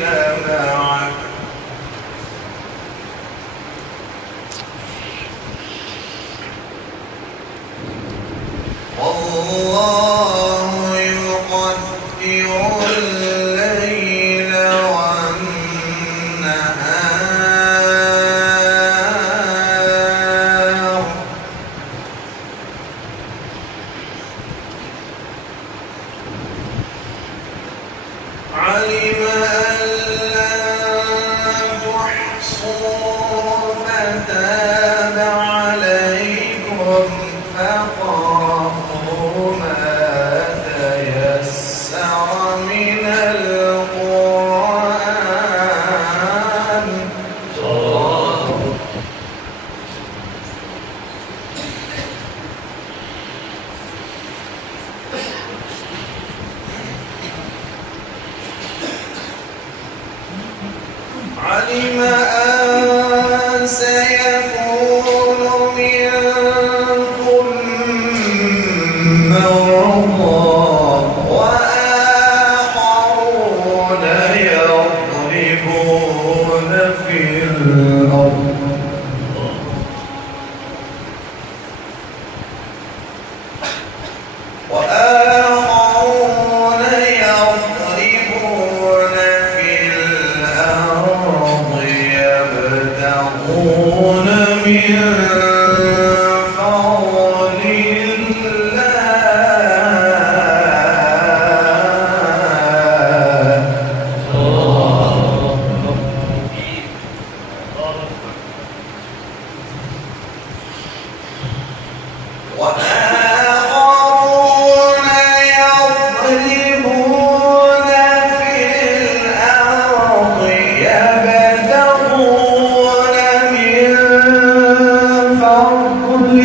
معك والله يقدر الليل والنهار علم أن لن تحصوا فتاب عليكم فاقرؤوا ما تيسر من القرآن علم أن سيكون منكم مرضى وآخرون يضربون في الأرض يبتغون من فضل الله وآخرون يضربون في الأرض يبتغون من فضل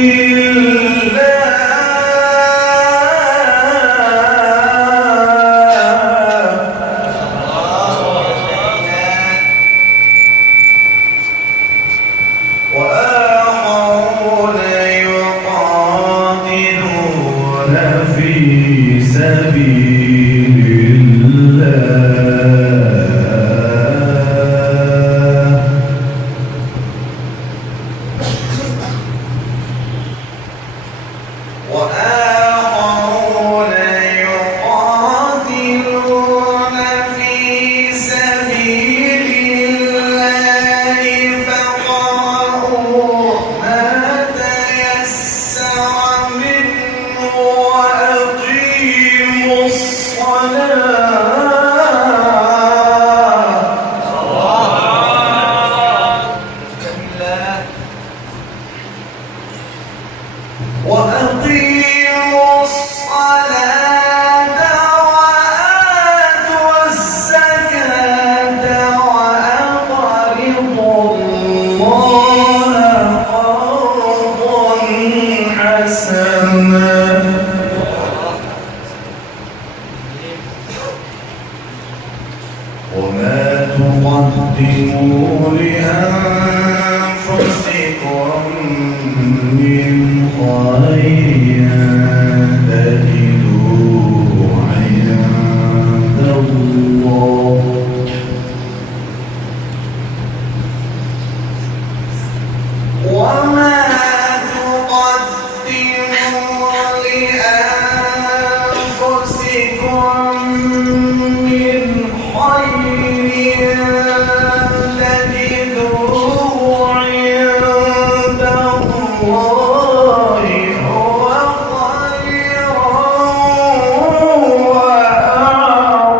وآخرون يقاتلون في سبيل الله وآخرون يقاتلون في سبيل الله فاقرؤوا ما تيسر منه وأقيموا وأقيموا الصلاة وآتوا الزكاة وأقرضوا الله قرضا حسنا وما تقدموا لأنفسكم من خير تجدوه عند الله وما تقدموا لأنفسكم من خير تجدوه عند الله هو خيرا وأعظم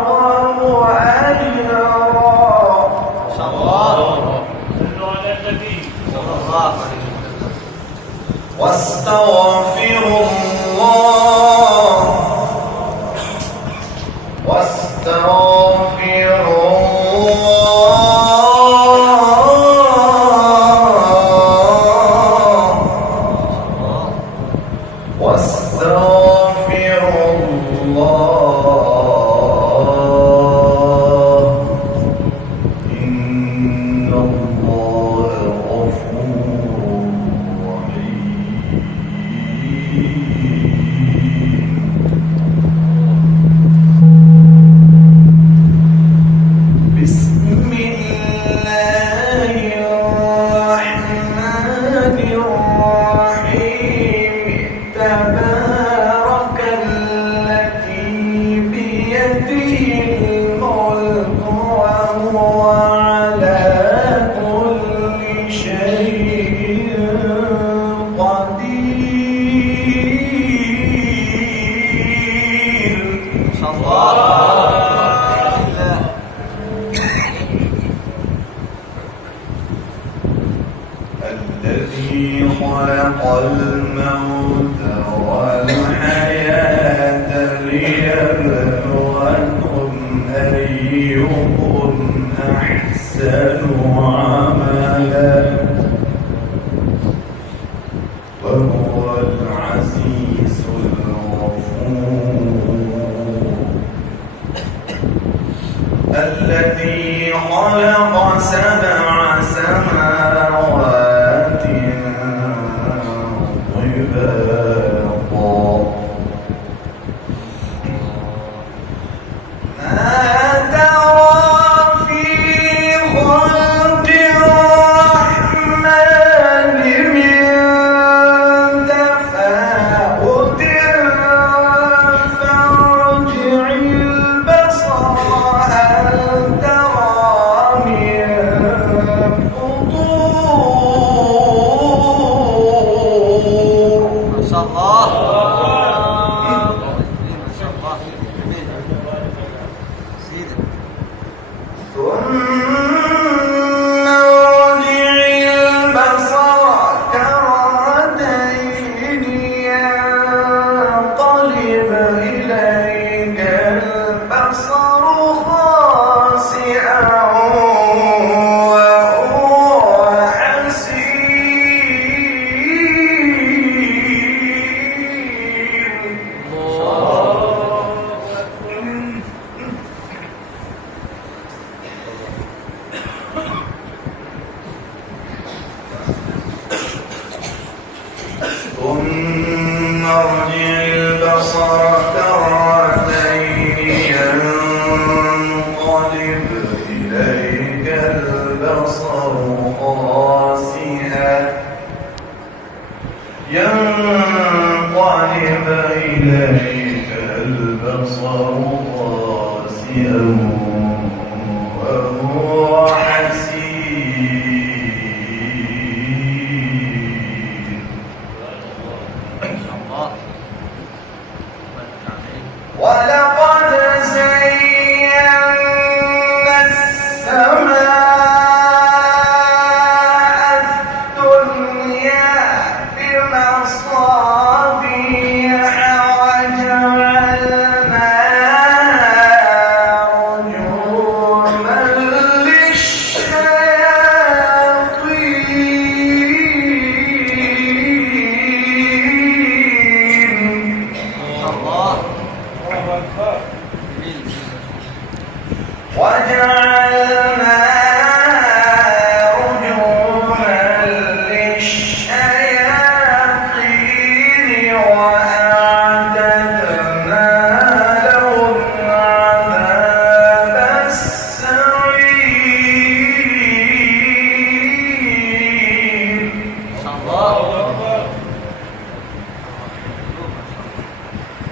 أجرا واستغفروا الله الموت والحياة ليبلوكم أيكم أحسن عملا وهو العزيز الغفور الذي خلق سبع سماوات طباقا ما ترى في خلق الرحمن من تفاوت فارجع البصر هل ترى من فطور. ما شاء الله. ثم ارجع البصر كرتين ينقلب إليك البصر خاسئا وهو حسير. ثم ارجع البصر كرتين ينقلب إليك البصر خاسئا ينقلب إليك البصر خاسئا وهو حسير. ولقد زينا السماء الدنيا بمصابيح وجعلناها رجوما للشياطين. وجعلنا رجوما للشياطين وأعتدنا لهم عذاب السعير.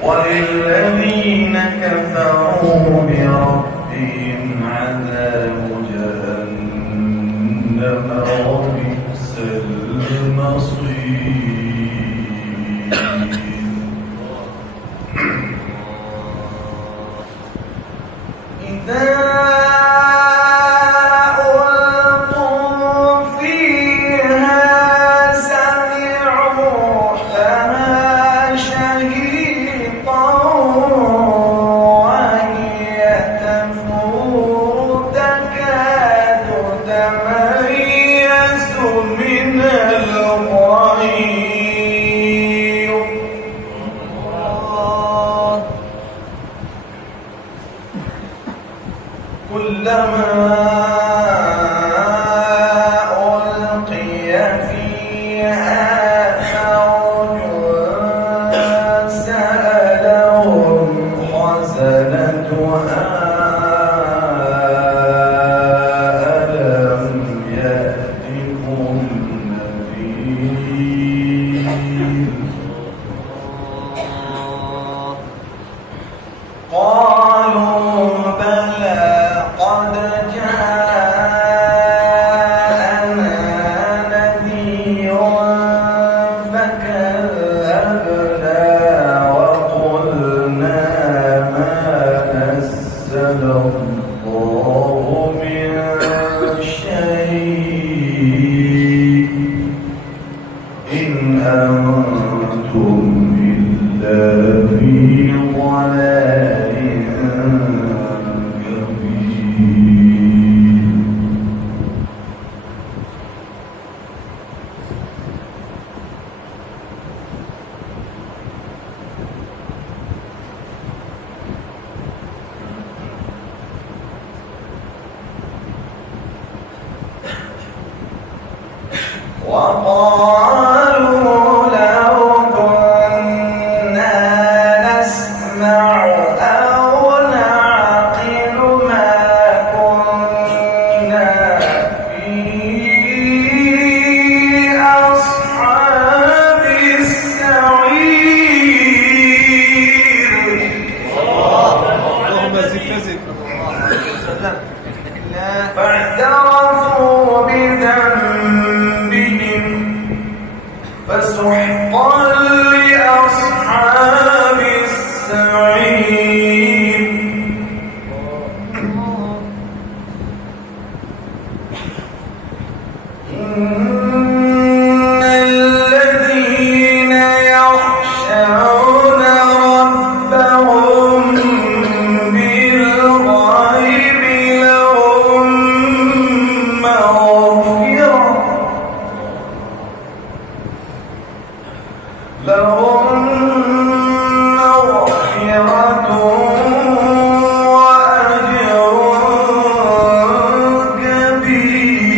وللذين كفروا بربهم عذاب جهنم وبئس المصير. إذا ألقوا فيها سمعوا لها شهيقا وهي تفور تكاد تميز من الغيظ. كلما ألقي فيها فوج سألهم خزنتها ألم يأتكم نذير. قالوا بلى قد جاءنا نذير فكذبنا وقلنا ما نزل الله من شيء إن وقالوا لو كنا نسمع أو نعقل ما كنا في أصحاب السعير. اللهم زد فزد. فاعترفوا بذنبهم فسحقا لأصحاب السعير. إن الذين يخشون ربهم بالغيب لهم مغفرة وأجر كبير.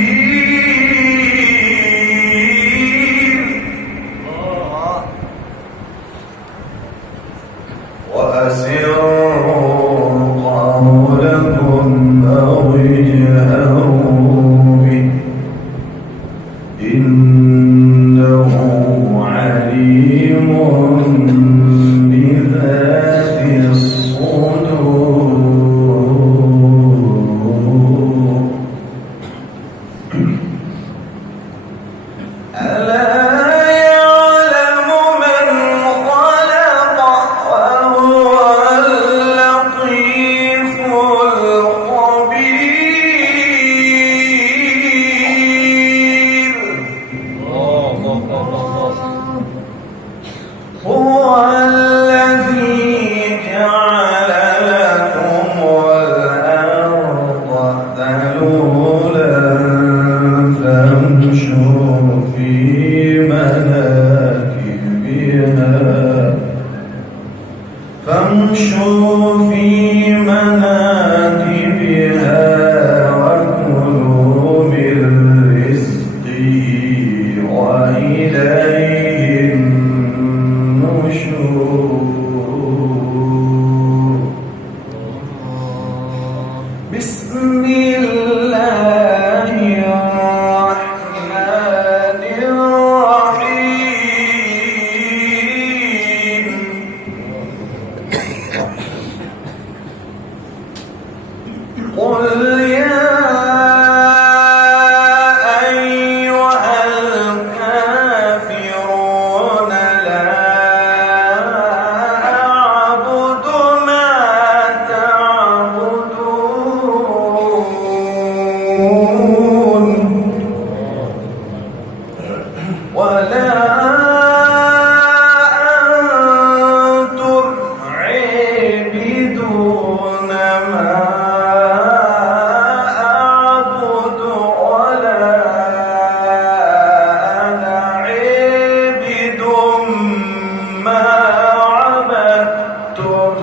وأسروا قولكم أو اجهروا به إنه عليم بذات الصدور. ألا يعلم من خلق وهو اللطيف الخبير. هو الذي جعل لكم الأرض ذلولا فامشوا في مناكبها وكلوا من رزقه وإليه النشور. بسم الله الرحمن الرحيم. قل يا أيها الكافرون لا أعبد ما تعبدون ولا أنتم عابدون ما أعبد ولا أنا عابد ما عبدتم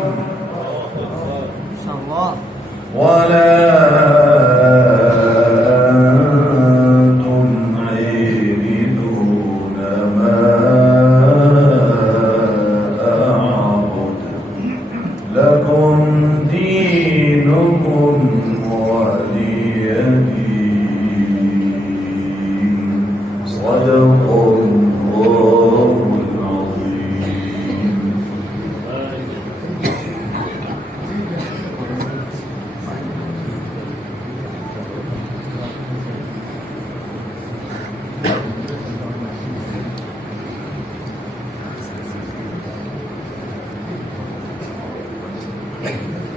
ولا أنتم عابدون ما أعبد لكم دينكم ولي دين. صدق الله العظيم. Thank you.